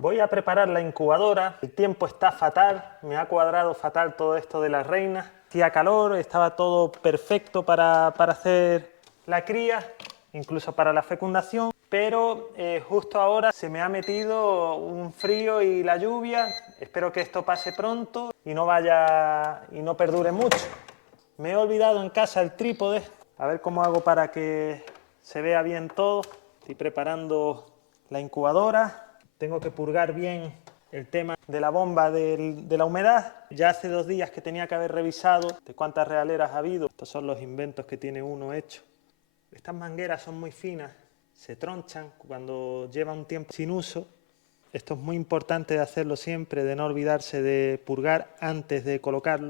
Voy a preparar la incubadora. El tiempo está fatal, me ha cuadrado fatal todo esto de las reinas. Hacía calor, estaba todo perfecto para hacer la cría, incluso para la fecundación, pero justo ahora se me ha metido un frío y la lluvia. Espero que esto pase pronto y no perdure mucho. Me he olvidado en casa el trípode, a ver cómo hago para que se vea bien todo. Estoy preparando la incubadora. Tengo que purgar bien el tema de la bomba de la humedad. Ya hace 2 días que tenía que haber revisado de cuántas realeras ha habido. Estos son los inventos que tiene uno hecho. Estas mangueras son muy finas, se tronchan cuando lleva un tiempo sin uso. Esto es muy importante de hacerlo siempre, de no olvidarse de purgar antes de colocar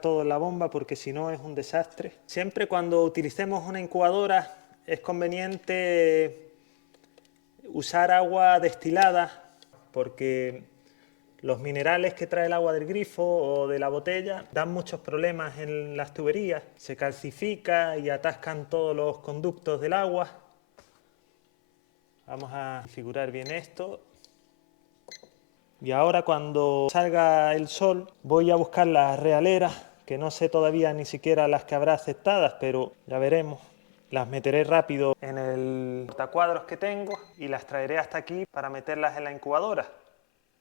todo en la bomba, porque si no es un desastre. Siempre cuando utilicemos una incubadora es conveniente usar agua destilada, porque los minerales que trae el agua del grifo o de la botella dan muchos problemas en las tuberías, se calcifica y atascan todos los conductos del agua. Vamos a configurar bien esto. Y ahora, cuando salga el sol, voy a buscar las realeras, que no sé todavía ni siquiera las que habrá aceptadas, pero ya veremos. Las meteré rápido en el portacuadros que tengo y las traeré hasta aquí para meterlas en la incubadora.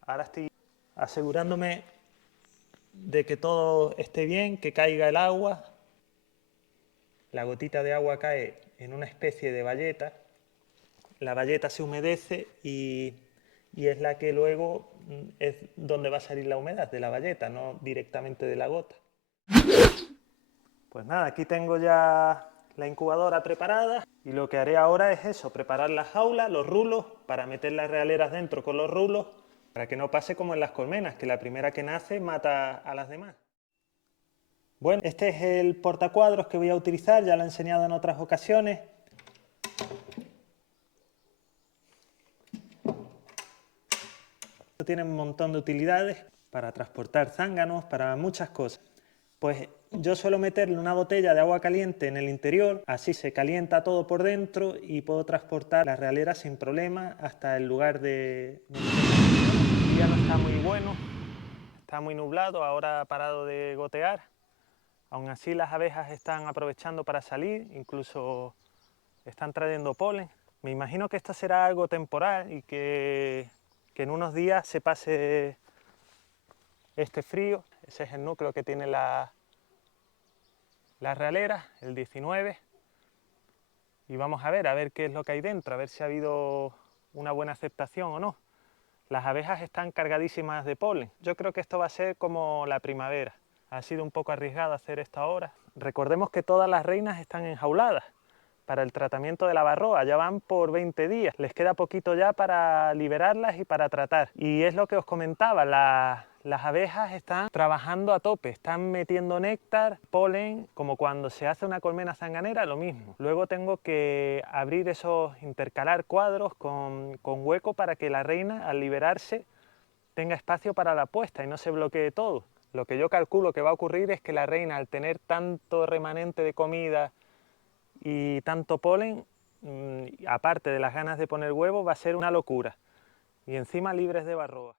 Ahora estoy asegurándome de que todo esté bien, que caiga el agua. La gotita de agua cae en una especie de bayeta. La bayeta se humedece y es la que luego es donde va a salir la humedad, de la bayeta, no directamente de la gota. Pues nada, aquí tengo ya la incubadora preparada y lo que haré ahora es eso, preparar la jaula, los rulos, para meter las realeras dentro con los rulos, para que no pase como en las colmenas, que la primera que nace mata a las demás. Bueno, este es el portacuadros que voy a utilizar, ya lo he enseñado en otras ocasiones. Tiene un montón de utilidades para transportar zánganos, para muchas cosas. Pues yo suelo meterle una botella de agua caliente en el interior, así se calienta todo por dentro y puedo transportar las realeras sin problema hasta el lugar de... El día no está muy bueno, está muy nublado, ahora ha parado de gotear. Aún así las abejas están aprovechando para salir, incluso están trayendo polen. Me imagino que esto será algo temporal y que en unos días se pase este frío. Ese es el núcleo que tiene la realera, el 19. Y vamos a ver qué es lo que hay dentro, a ver si ha habido una buena aceptación o no. Las abejas están cargadísimas de polen. Yo creo que esto va a ser como la primavera. Ha sido un poco arriesgado hacer esto ahora. Recordemos que todas las reinas están enjauladas para el tratamiento de la varroa, ya van por 20 días. Les queda poquito ya para liberarlas y para tratar. Y es lo que os comentaba, las abejas están trabajando a tope, están metiendo néctar, polen, como cuando se hace una colmena zanganera, lo mismo. Luego tengo que abrir intercalar cuadros con hueco para que la reina, al liberarse, tenga espacio para la puesta y no se bloquee todo. Lo que yo calculo que va a ocurrir es que la reina, al tener tanto remanente de comida y tanto polen, aparte de las ganas de poner huevo, va a ser una locura. Y encima libres de varroa.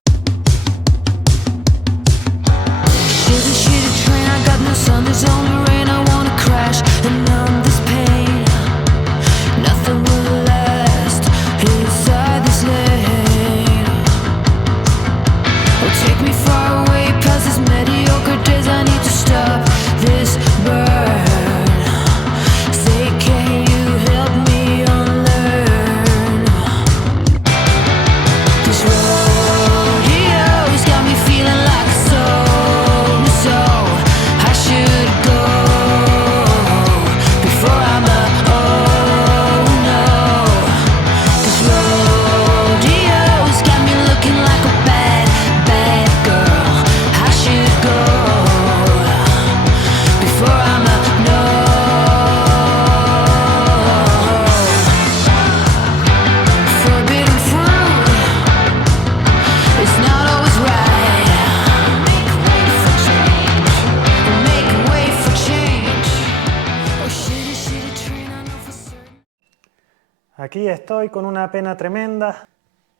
Aquí estoy con una pena tremenda,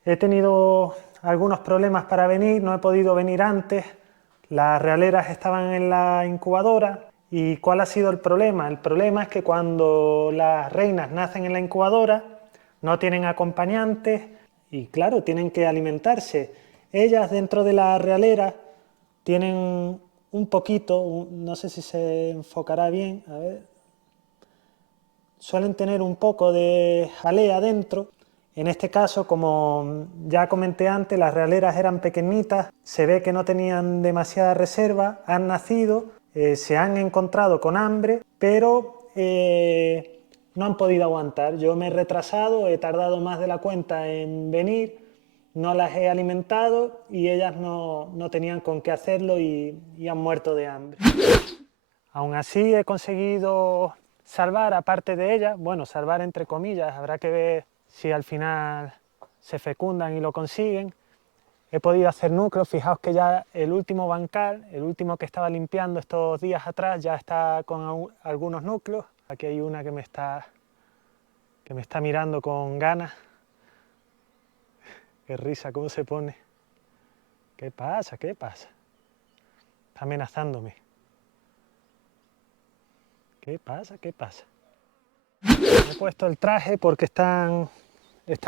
He tenido algunos problemas para venir, no he podido venir antes, las realeras estaban en la incubadora. ¿Y cuál ha sido el problema? El problema es que cuando las reinas nacen en la incubadora no tienen acompañantes y claro, tienen que alimentarse. Ellas dentro de la realera tienen un poquito, no sé si se enfocará bien, a ver, suelen tener un poco de jalea dentro. En este caso, como ya comenté antes, las realeras eran pequeñitas, se ve que no tenían demasiada reserva, han nacido, se han encontrado con hambre, pero no han podido aguantar. Yo me he retrasado, he tardado más de la cuenta en venir, no las he alimentado y ellas no tenían con qué hacerlo y han muerto de hambre. Aún así he conseguido salvar a parte de ellas, bueno, salvar entre comillas, habrá que ver si al final se fecundan y lo consiguen. He podido hacer núcleos, fijaos que ya el último bancal, el último que estaba limpiando estos días atrás, ya está con algunos núcleos. Aquí hay una que me está mirando con ganas. Qué risa, cómo se pone. ¿Qué pasa? ¿Qué pasa? Está amenazándome. ¿Qué pasa? ¿Qué pasa? Me he puesto el traje porque están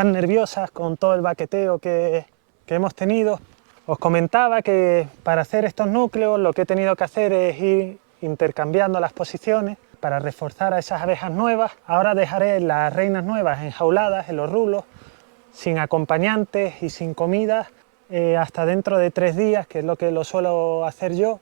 nerviosas con todo el baqueteo que hemos tenido. Os comentaba que para hacer estos núcleos lo que he tenido que hacer es ir intercambiando las posiciones para reforzar a esas abejas nuevas. Ahora dejaré las reinas nuevas enjauladas en los rulos, sin acompañantes y sin comida, hasta dentro de 3 días, que es lo que lo suelo hacer yo,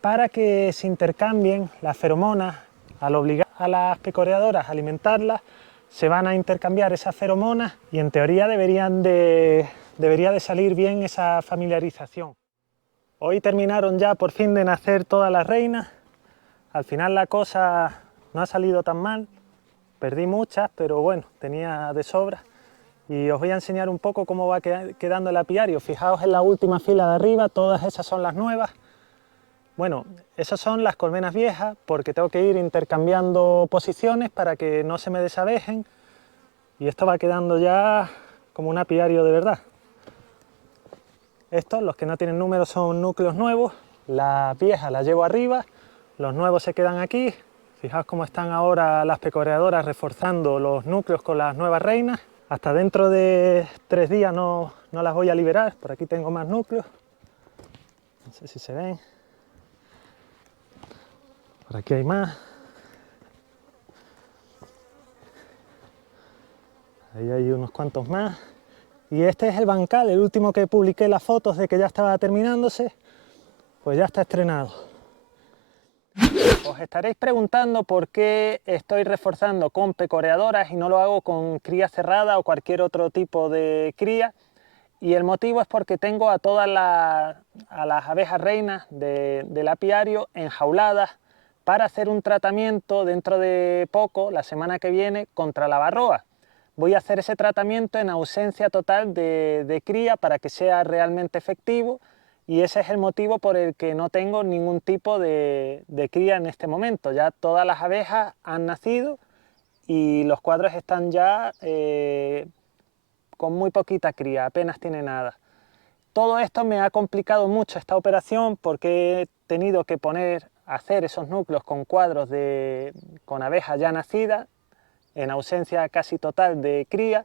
para que se intercambien las feromonas. Al obligar a las pecoreadoras a alimentarlas, se van a intercambiar esas feromonas y en teoría debería de salir bien esa familiarización. Hoy terminaron ya por fin de nacer todas las reinas. Al final la cosa no ha salido tan mal, perdí muchas, pero bueno, tenía de sobra. Y os voy a enseñar un poco cómo va quedando el apiario. Fijaos en la última fila de arriba, todas esas son las nuevas. Bueno, esas son las colmenas viejas porque tengo que ir intercambiando posiciones para que no se me desabejen y esto va quedando ya como un apiario de verdad. Estos, los que no tienen números, son núcleos nuevos, las viejas las llevo arriba, los nuevos se quedan aquí. Fijaos cómo están ahora las pecoreadoras reforzando los núcleos con las nuevas reinas. Hasta dentro de 3 días no las voy a liberar, por aquí tengo más núcleos, no sé si se ven. Por aquí hay más. Ahí hay unos cuantos más. Y este es el bancal, el último que publiqué las fotos de que ya estaba terminándose, pues ya está estrenado. Os estaréis preguntando por qué estoy reforzando con pecoreadoras y no lo hago con cría cerrada o cualquier otro tipo de cría. Y el motivo es porque tengo a todas las abejas reinas del apiario enjauladas para hacer un tratamiento dentro de poco, la semana que viene, contra la varroa. Voy a hacer ese tratamiento en ausencia total de cría para que sea realmente efectivo y ese es el motivo por el que no tengo ningún tipo de cría en este momento. Ya todas las abejas han nacido y los cuadros están ya con muy poquita cría, apenas tiene nada. Todo esto me ha complicado mucho esta operación porque he tenido que hacer esos núcleos con cuadros con abejas ya nacidas, en ausencia casi total de cría,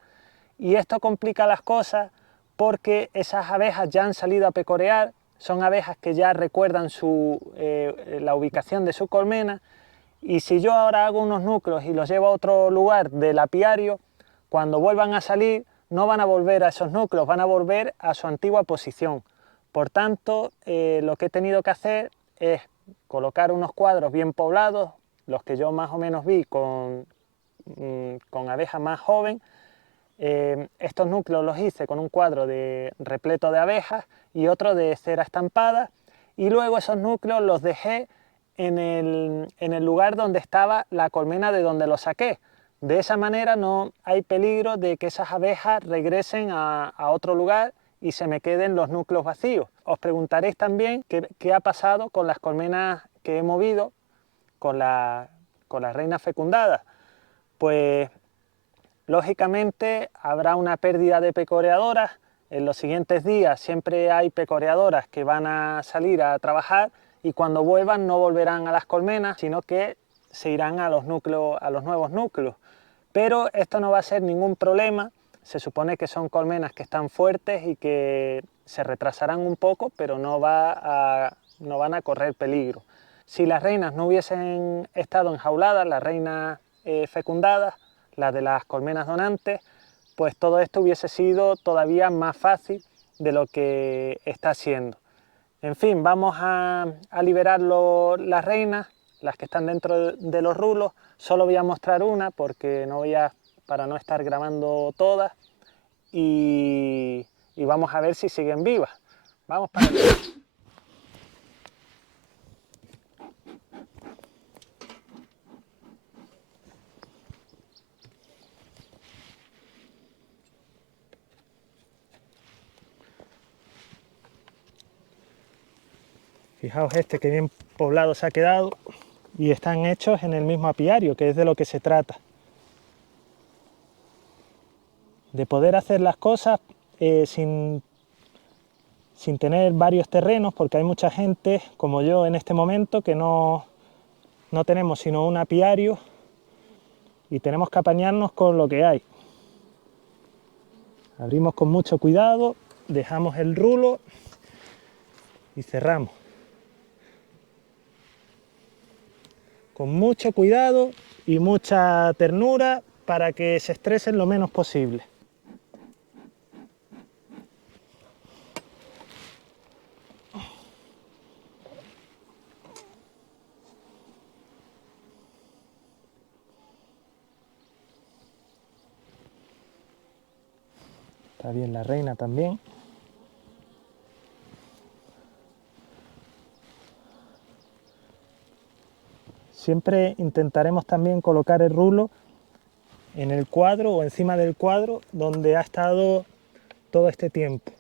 y esto complica las cosas porque esas abejas ya han salido a pecorear, son abejas que ya recuerdan la ubicación de su colmena, y si yo ahora hago unos núcleos y los llevo a otro lugar del apiario, cuando vuelvan a salir no van a volver a esos núcleos, van a volver a su antigua posición. Por tanto, lo que he tenido que hacer es colocar unos cuadros bien poblados, los que yo más o menos vi con abeja más joven. Estos núcleos los hice con un cuadro repleto de abejas y otro de cera estampada, y luego esos núcleos los dejé en el lugar donde estaba la colmena de donde los saqué. De esa manera no hay peligro de que esas abejas regresen a otro lugar y se me queden los núcleos vacíos. Os preguntaréis también qué ha pasado con las colmenas que he movido con las reinas fecundadas. Pues lógicamente habrá una pérdida de pecoreadoras, En los siguientes días siempre hay pecoreadoras que van a salir a trabajar y cuando vuelvan no volverán a las colmenas, sino que se irán a los nuevos núcleos. Pero esto no va a ser ningún problema. Se supone que son colmenas que están fuertes y que se retrasarán un poco, pero no van a correr peligro. Si las reinas no hubiesen estado enjauladas, las reinas fecundadas, las de las colmenas donantes, pues todo esto hubiese sido todavía más fácil de lo que está siendo. En fin, vamos a liberar las reinas, las que están dentro de los rulos. Solo voy a mostrar una porque para no estar grabando todas, y vamos a ver si siguen vivas. Vamos para allá. Fijaos este que bien poblado se ha quedado y están hechos en el mismo apiario, que es de lo que se trata. De poder hacer las cosas sin tener varios terrenos, porque hay mucha gente, como yo en este momento, que no tenemos sino un apiario y tenemos que apañarnos con lo que hay. Abrimos con mucho cuidado, dejamos el rulo y cerramos. Con mucho cuidado y mucha ternura para que se estresen lo menos posible. Está bien la reina también. Siempre intentaremos también colocar el rulo en el cuadro o encima del cuadro donde ha estado todo este tiempo.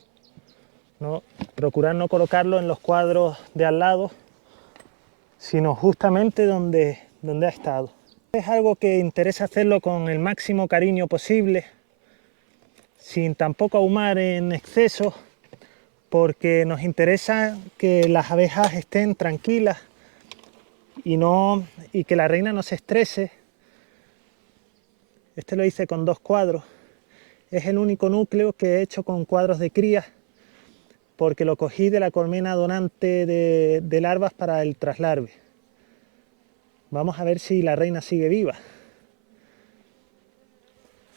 Procurar no colocarlo en los cuadros de al lado, sino justamente donde ha estado. Es algo que interesa hacerlo con el máximo cariño posible, sin tampoco ahumar en exceso, porque nos interesa que las abejas estén tranquilas y que la reina no se estrese. Este lo hice con 2 cuadros. Es el único núcleo que he hecho con cuadros de cría, porque lo cogí de la colmena donante de larvas para el traslarve. Vamos a ver si la reina sigue viva.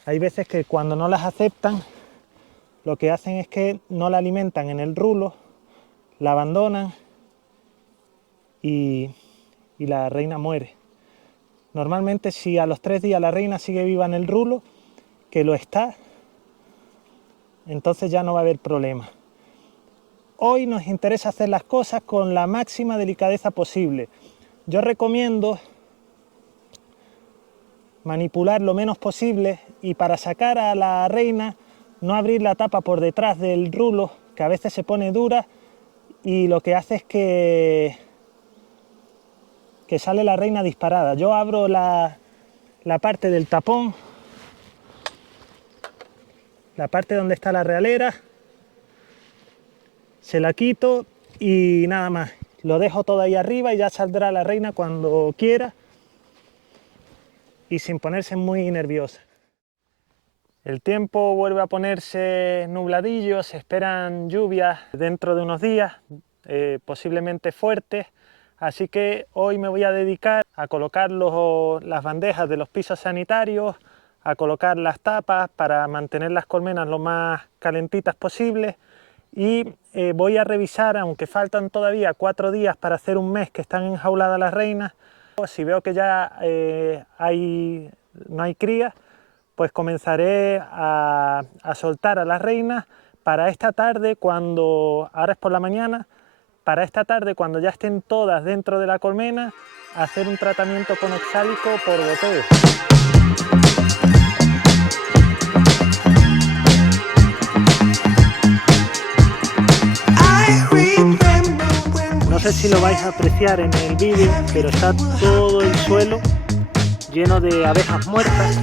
Hay veces que cuando no las aceptan, lo que hacen es que no la alimentan en el rulo, la abandonan y la reina muere. Normalmente, si a los 3 días la reina sigue viva en el rulo, que lo está, entonces ya no va a haber problema. Hoy nos interesa hacer las cosas con la máxima delicadeza posible. Yo recomiendo manipular lo menos posible y para sacar a la reina no abrir la tapa por detrás del rulo, que a veces se pone dura y lo que hace es que sale la reina disparada. Yo abro la parte del tapón, la parte donde está la realera, se la quito y nada más. Lo dejo todo ahí arriba y ya saldrá la reina cuando quiera y sin ponerse muy nerviosa. El tiempo vuelve a ponerse nubladillo, se esperan lluvias dentro de unos días, posiblemente fuertes. Así que hoy me voy a dedicar a colocar las bandejas de los pisos sanitarios, a colocar las tapas para mantener las colmenas lo más calentitas posible y voy a revisar, aunque faltan todavía 4 días para hacer un mes que están enjauladas las reinas, si veo que ya no hay crías, pues comenzaré a soltar a las reinas para esta tarde, ahora es por la mañana, para esta tarde, cuando ya estén todas dentro de la colmena, hacer un tratamiento con oxálico por goteo. No sé si lo vais a apreciar en el vídeo, pero está todo el suelo lleno de abejas muertas.